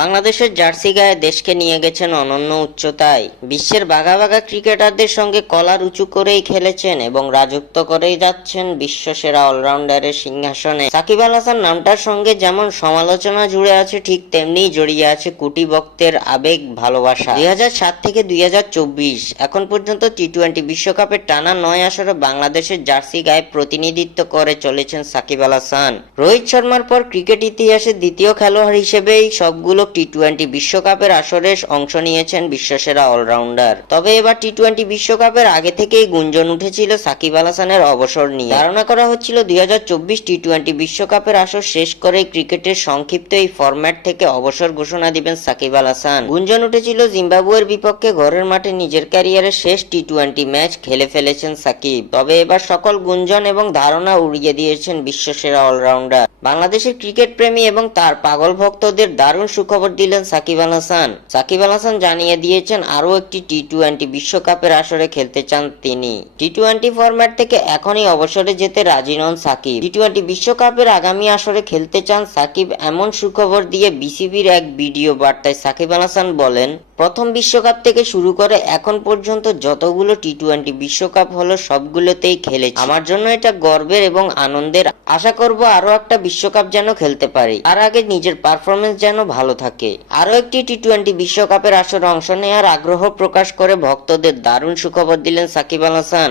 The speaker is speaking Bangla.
বাংলাদেশের জার্সি গায়ে দেশকে নিয়ে গেছেন অনন্য উচ্চতায়। বিশ্বের বাঘা বাঘা ক্রিকেটারদের সঙ্গে কলার উঁচু করেই খেলেছেন এবং রাজত্ব করেই যাচ্ছেন বিশ্বসেরা অলরাউন্ডারের সিংহাসনে। সাকিব আল হাসান নামটার সঙ্গে যেমন সমালোচনা জুড়ে আছে, ঠিক তেমনি জড়িয়ে আছে কোটি ভক্তের আবেগ ভালোবাসা। 2007 থেকে 2024 এখন পর্যন্ত টি-20 বিশ্বকাপের টানা 9 আসরে বাংলাদেশের জার্সি গায়ে প্রতিনিধিত্ব করে চলেছেন সাকিব আল হাসান। রোহিত শর্মার পর ক্রিকেট ইতিহাসে দ্বিতীয় খেলোয়াড় হিসেবেই সবগুলো টি-20 বিশ্বকাপের আসরে অংশ নিয়েছেন বিশ্বসেরা অলরাউন্ডার। তবে এবার টি-20 বিশ্বকাপের আগে থেকেই গুঞ্জন উঠেছিল সাকিব আল হাসানের অবসর নিয়ে। ধারণা করা হচ্ছিল 2024 টি-20 বিশ্বকাপের আসর শেষ করে ক্রিকেটের সংক্ষিপ্ত এই ফরম্যাট থেকে অবসর ঘোষণা দিবেন সাকিব আল হাসান। গুঞ্জন উঠেছিল জিম্বাবুয়ের বিপক্ষে ঘরের মাঠে নিজের ক্যারিয়ারের শেষ টি-20 ম্যাচ খেলে ফেলেছেন সাকিব। তবে এবার সকল গুঞ্জন এবং ধারণা উড়িয়ে দিয়েছেন বিশ্বসেরা অলরাউন্ডার। বাংলাদেশের ক্রিকেট প্রেমী এবং তার পাগল ভক্তদের দারুণ সুখবর দিলেন সাকিব আল হাসান। সাকিব আল হাসান জানিয়ে দিয়েছেন আরও একটি টি-20 বিশ্বকাপের আসরে খেলতে চান তিনি। টি-20 ফরম্যাট থেকে এখনই অবসরে যেতে রাজি নন সাকিব। টি-20 বিশ্বকাপের আগামী আসরে খেলতে চান সাকিব, এমন সুখবর দিয়ে বিসিবির এক ভিডিও বার্তায় সাকিব আল হাসান বলেন, প্রথম বিশ্বকাপ থেকে শুরু করে এখন পর্যন্ত যতগুলো টি-20 বিশ্বকাপ হলো সবগুলোতেই খেলেছি। আমার জন্য এটা গর্বের এবং আনন্দের। আশা করব আরো একটা বিশ্বকাপ যেন খেলতে পারি, তার আগে নিজের পারফরমেন্স যেন ভালো থাকে। আরো একটি টি-20 বিশ্বকাপের আসরে অংশ নেওয়ার আগ্রহ প্রকাশ করে ভক্তদের দারুণ সুখবর দিলেন সাকিব আল হাসান।